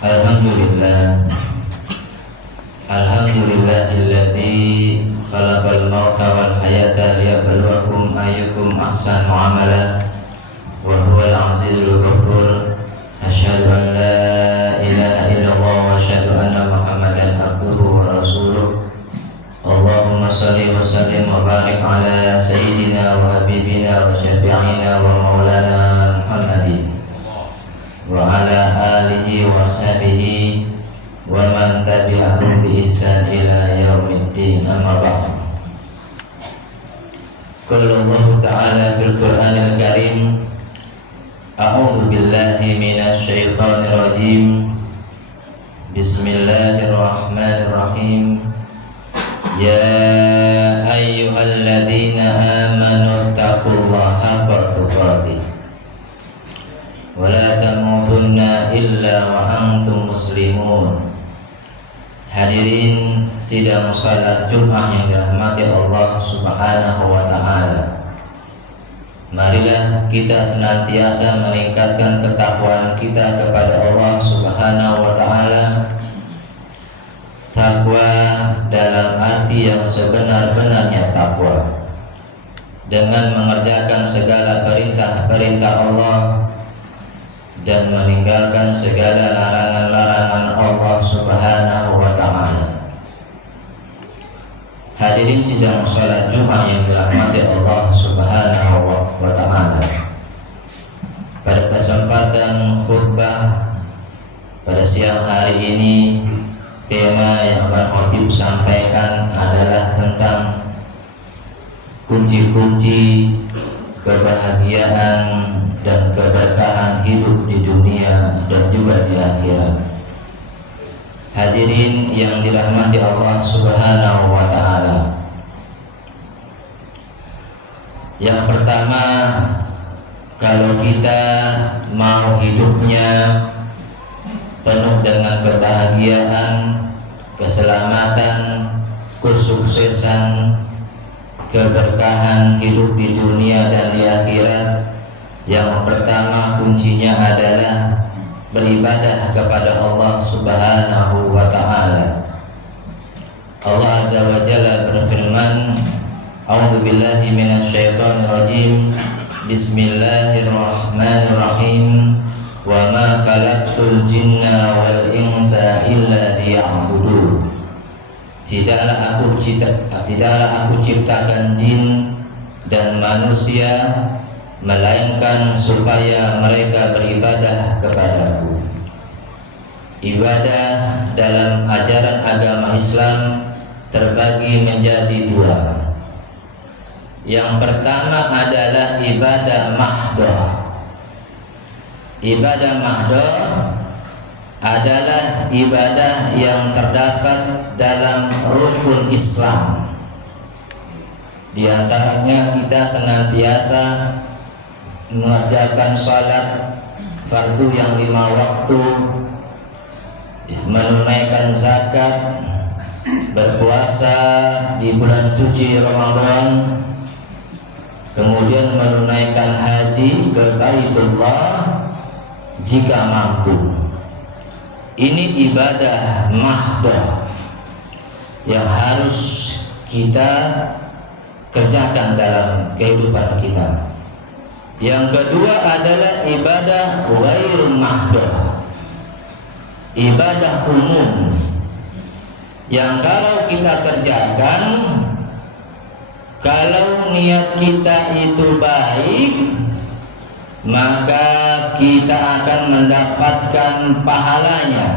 Alhamdulillah, alhamdulillahilladzi khalaqal mauta wal hayata liyabluwakum ayyukum ahsanu amala wa huwal azizul ghafur. Asyhadu an la ilaha illallah wa asyhadu anna Muhammadan abduhu wa rasuluh. Allahumma shalli wa sallim wa barik ala sayyidina wa habibina wa syafi'ina wa maulana Muhammadin wa ala alihi wa sahbihi wa man tabi'ahum bi ihsan ila yaumiddin. Amma ba'd. Qala Allah ta'ala fil Qur'anil Karim, a'udzu billahi minasy syaithanir rajim. Bismillahirrahmanirrahim. Ya ayyuhalladzina amanu taqullaha haqqa tuqatih wa la tamutunna illa wa antum muslimun. Hadirin sidang salat Jumat yang dirahmati Allah Subhanahu wa taala. Marilah kita senantiasa meningkatkan ketakwaan kita kepada Allah Subhanahu wa taala. Takwa dalam arti yang sebenar-benarnya takwa, dengan mengerjakan segala perintah-perintah Allah dan meninggalkan segala larangan-larangan Allah Subhanahu wa ta'ala. Hadirin sidang salat Jumat yang dirahmati Allah Subhanahu wa ta'ala. Pada kesempatan khutbah pada siang hari ini, tema yang akan khotib sampaikan adalah tentang kunci-kunci kebahagiaan dan keberkahan hidup di dunia dan juga di akhirat. Hadirin yang dirahmati Allah Subhanahu wa ta'ala, yang pertama, kalau kita mau hidupnya penuh dengan kebahagiaan, keselamatan, kesuksesan, keberkahan hidup di dunia dan di akhirat, yang pertama kuncinya adalah beribadah kepada Allah Subhanahu wa ta'ala. Allah Azza wa Jalla berfirman, a'udzu billahi minasy syaithanir rajim. Bismillahirrahmanirrahim. Wa ma khalaqtul jinna wal insa illa liya'budun. Tidaklah aku ciptakan jin dan manusia melainkan supaya mereka beribadah kepadaku. Ibadah dalam ajaran agama Islam terbagi menjadi dua. Yang pertama adalah ibadah mahdoh. Ibadah mahdoh adalah ibadah yang terdapat dalam rukun Islam. Di antaranya kita senantiasa mengerjakan salat fardu yang 5 waktu, menunaikan zakat, berpuasa di bulan suci Ramadan, kemudian menunaikan haji ke Baitullah jika mampu. Ini ibadah mahdoh yang harus kita kerjakan dalam kehidupan kita. Yang kedua adalah ibadah ghairul mahdoh, ibadah umum, yang kalau kita kerjakan, kalau niat kita itu baik, maka kita akan mendapatkan pahalanya.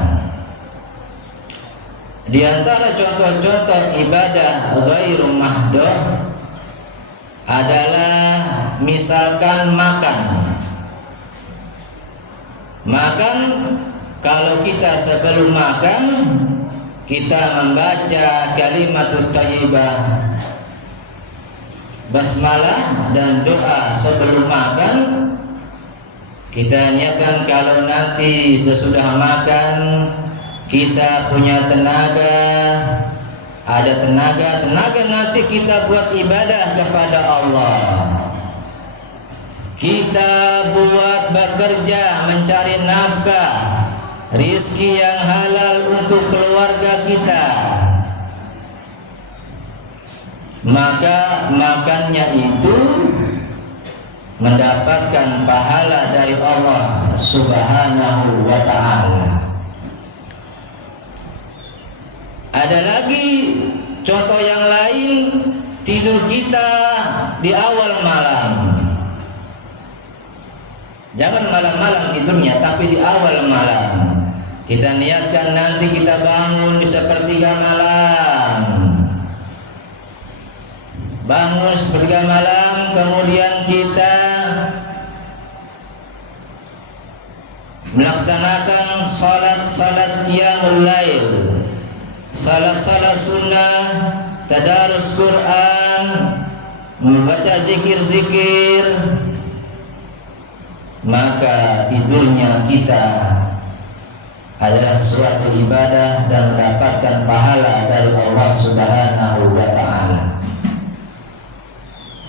Di antara contoh-contoh ibadah ghairul mahdoh adalah misalkan makan. Kalau kita sebelum makan kita membaca kalimatut thayyibah, basmalah dan doa sebelum makan. Kita niatkan kalau nanti sesudah makan kita punya tenaga, ada tenaga nanti kita buat ibadah kepada Allah. Kita buat bekerja mencari nafkah, rizki yang halal untuk keluarga kita, maka makannya itu mendapatkan pahala dari Allah Subhanahu wa ta'ala. Ada lagi contoh yang lain, tidur kita di awal malam. Jangan malam-malam tidurnya, tapi di awal malam. Kita niatkan nanti kita bangun di sepertiga malam. Bangun sepertiga malam, kemudian kita melaksanakan salat qiyamul lail, salat sunnah, tadarus Quran, membaca zikir-zikir, maka tidurnya kita adalah suatu ibadah dan mendapatkan pahala dari Allah Subhanahu wa ta'ala.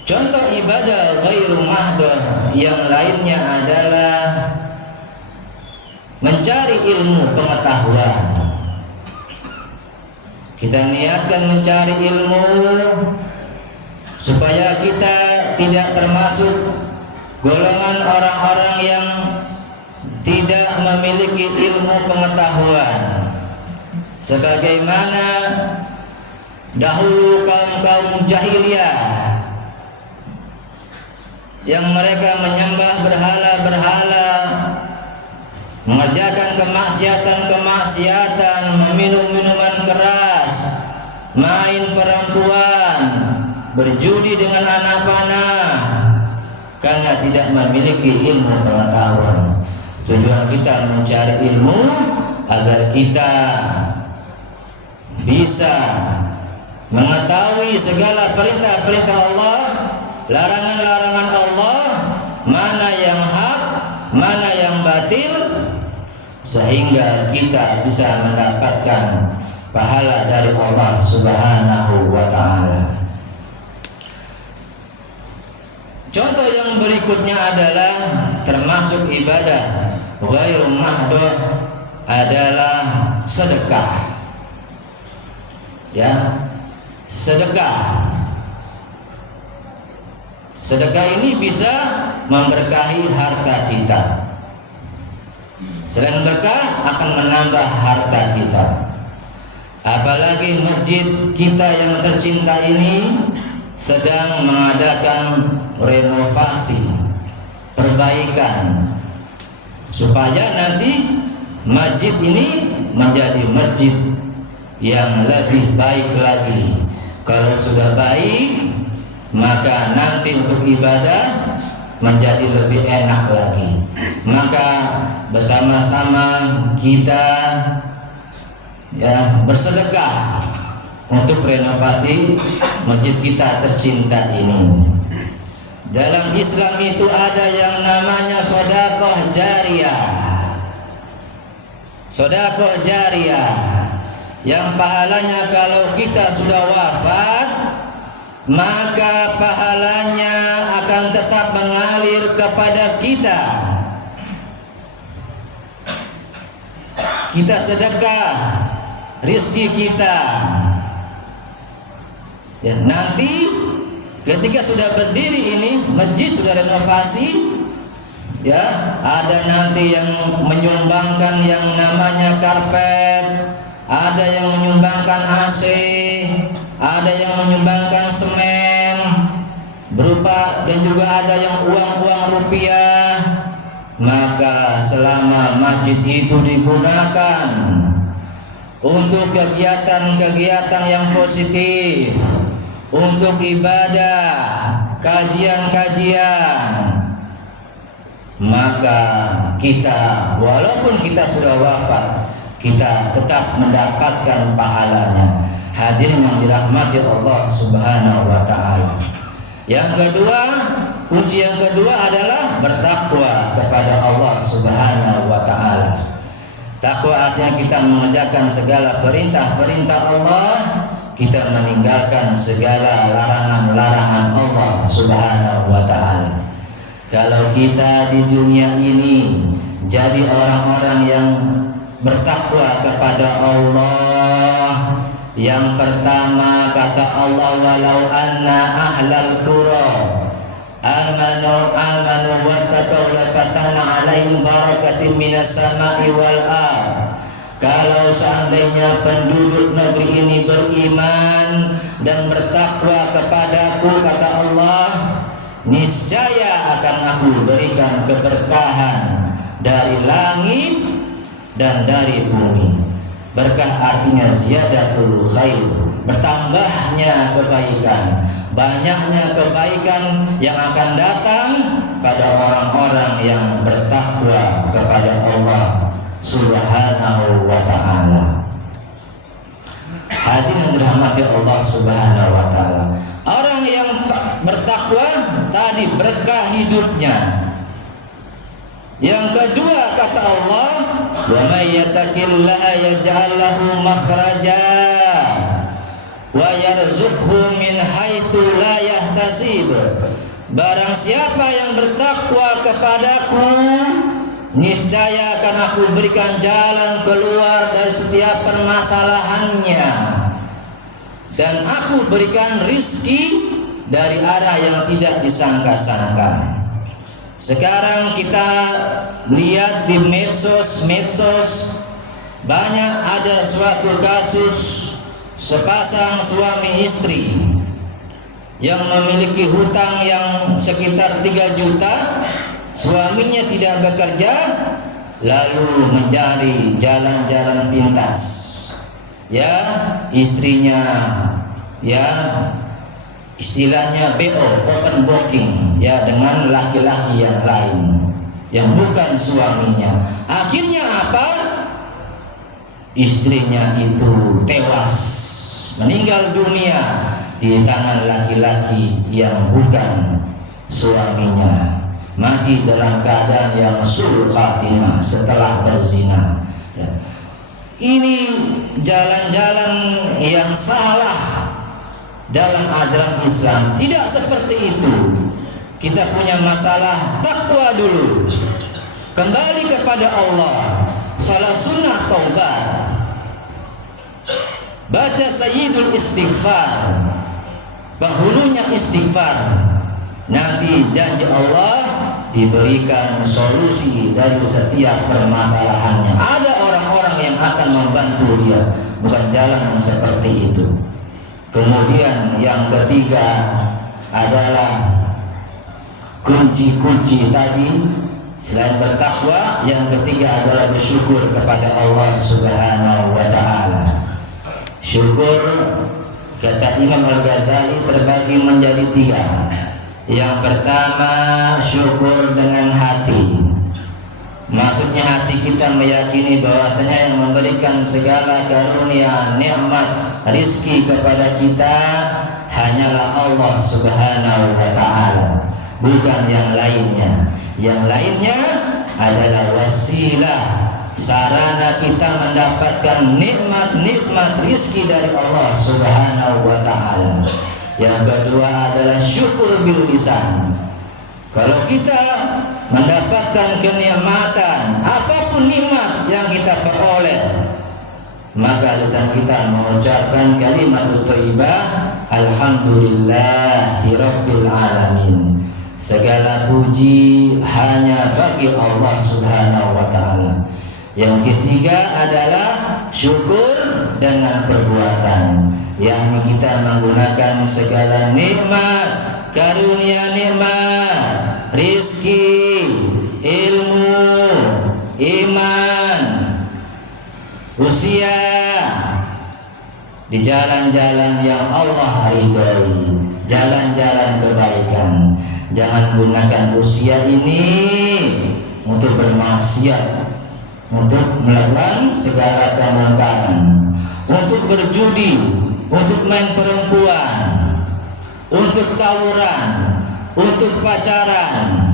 Contoh ibadah ghairu mahdoh yang lainnya adalah mencari ilmu pengetahuan. Kita niatkan mencari ilmu supaya kita tidak termasuk golongan orang-orang yang tidak memiliki ilmu pengetahuan, sebagaimana dahulu kaum jahiliyah yang mereka menyembah berhala-berhala, mengerjakan kemaksiatan, meminum minuman keras, main perempuan, berjudi dengan anak panah, karena tidak memiliki ilmu pengetahuan. Tujuan kita mencari ilmu agar kita bisa mengetahui segala perintah-perintah Allah, larangan-larangan Allah, mana yang hak, mana yang batil, sehingga kita bisa mendapatkan pahala dari Allah Subhanahu wa ta'ala. Contoh yang berikutnya adalah termasuk ibadah ghairu mahdoh adalah sedekah. Ya, sedekah. Sedekah ini bisa memberkahi harta kita. Selain berkah, akan menambah harta kita. Apalagi masjid kita yang tercinta ini sedang mengadakan renovasi, perbaikan, supaya nanti masjid ini menjadi masjid yang lebih baik lagi. Kalau sudah baik, maka nanti untuk ibadah menjadi lebih enak lagi. Maka bersama-sama kita bersedekah untuk renovasi masjid kita tercinta ini. Dalam Islam itu ada yang namanya sedekah jariyah. Sedekah jariyah yang pahalanya kalau kita sudah wafat, maka pahalanya akan tetap mengalir kepada kita. Kita sedekah rizki kita, ya, nanti ketika sudah berdiri ini masjid, sudah renovasi, ya, ada nanti yang menyumbangkan yang namanya karpet, ada yang menyumbangkan AC, ada yang menyumbangkan semen berupa, dan juga ada yang uang-uang rupiah. Maka selama masjid itu digunakan untuk kegiatan-kegiatan yang positif, untuk ibadah, kajian-kajian, maka kita walaupun kita sudah wafat, kita tetap mendapatkan pahalanya. Hadirin yang dirahmati Allah Subhanahu wa ta'ala. Yang kedua, kunci yang kedua adalah bertakwa kepada Allah Subhanahu wa ta'ala. Takwa artinya kita mengerjakan segala perintah-perintah Allah, kita meninggalkan segala larangan-larangan Allah Subhanahu wa ta'ala. Kalau kita di dunia ini jadi orang-orang yang bertakwa kepada Allah. Yang pertama kata Allah, walau anna ahlal qura amanu wattaqaw la fatahna 'alaihim barakatin minas sama'i wal ardh. Kalau seandainya penduduk negeri ini beriman dan bertakwa kepadaku, kata Allah, niscaya akan aku berikan keberkahan dari langit dan dari bumi. Berkah artinya ziyadatul khair, bertambahnya kebaikan, banyaknya kebaikan yang akan datang pada orang-orang yang bertakwa kepada Allah Subhanahu wa ta'ala. Hadirin yang dirahmati Allah Subhanahu wa ta'ala, orang yang bertakwa tadi berkah hidupnya. Yang kedua kata Allah, wa may yattaqillaha yaj'al lahu makhraja wa yarzuqhu min haitsu la yahtasib. Barang siapa yang bertakwa kepadaku, niscaya akan aku berikan jalan keluar dari setiap permasalahannya, dan aku berikan rizki dari arah yang tidak disangka-sangka. Sekarang kita lihat di medsos banyak ada suatu kasus sepasang suami istri yang memiliki hutang yang sekitar 3 juta. Suaminya tidak bekerja, lalu mencari jalan-jalan pintas. Ya, istrinya ya istilahnya BO, open booking, ya, dengan laki-laki yang lain yang bukan suaminya. Akhirnya apa? Istrinya itu tewas, meninggal dunia di tangan laki-laki yang bukan suaminya. Mati dalam keadaan yang su'ul khatimah setelah berzina. Ya. Ini jalan-jalan yang salah dalam ajaran Islam. Tidak seperti itu. Kita punya masalah takwa dulu, kembali kepada Allah. Salah sunnah taubat, baca sayyidul istighfar, penghulunya istighfar. Nanti janji Allah diberikan solusi dari setiap permasalahannya. Ada orang-orang yang akan membantu dia, bukan jalan yang seperti itu. Kemudian yang ketiga adalah kunci-kunci tadi. Selain bertakwa, yang ketiga adalah bersyukur kepada Allah Subhanahu wa ta'ala. Syukur, kata Imam Al-Ghazali, terbagi menjadi 3. Yang pertama, syukur dengan hati. Maksudnya hati kita meyakini bahwasanya yang memberikan segala karunia, nikmat, rizki kepada kita hanyalah Allah Subhanahu wa ta'ala, bukan yang lainnya. Yang lainnya adalah wasilah, sarana kita mendapatkan nikmat-nikmat rizki dari Allah Subhanahu wa ta'ala. Yang kedua adalah syukur bil lisan. Kalau kita mendapatkan kenikmatan, apapun nikmat yang kita peroleh, maka lisan kita mengucapkan kalimat thayyibah, alhamdulillahi rabbil alamin. Segala puji hanya bagi Allah Subhanahu wa ta'ala. Yang ketiga adalah syukur dengan perbuatan, yakni kita menggunakan segala nikmat, karunia nikmat, rizki, ilmu, iman, usia di jalan-jalan yang Allah ridhai, jalan-jalan kebaikan. Jangan gunakan usia ini untuk bermaksiat, untuk melakukan segala kemungkaran, untuk berjudi, untuk main perempuan, untuk tawuran, untuk pacaran.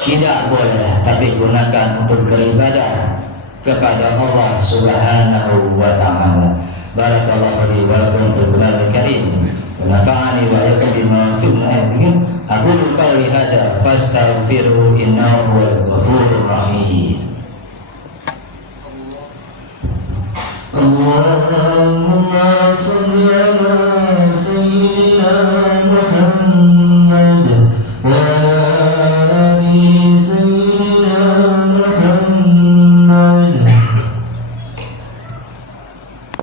Tidak boleh, tapi gunakan untuk beribadah kepada Allah Subhanahu wa ta'ala. Barakallahu li wa lakum fil Qur'anil Karim wa nafa'ani wa iyyakum bima fihi min ayatin. Aqulu qawli hadza fastaghfiru innahu huwal ghafurur rahim. الله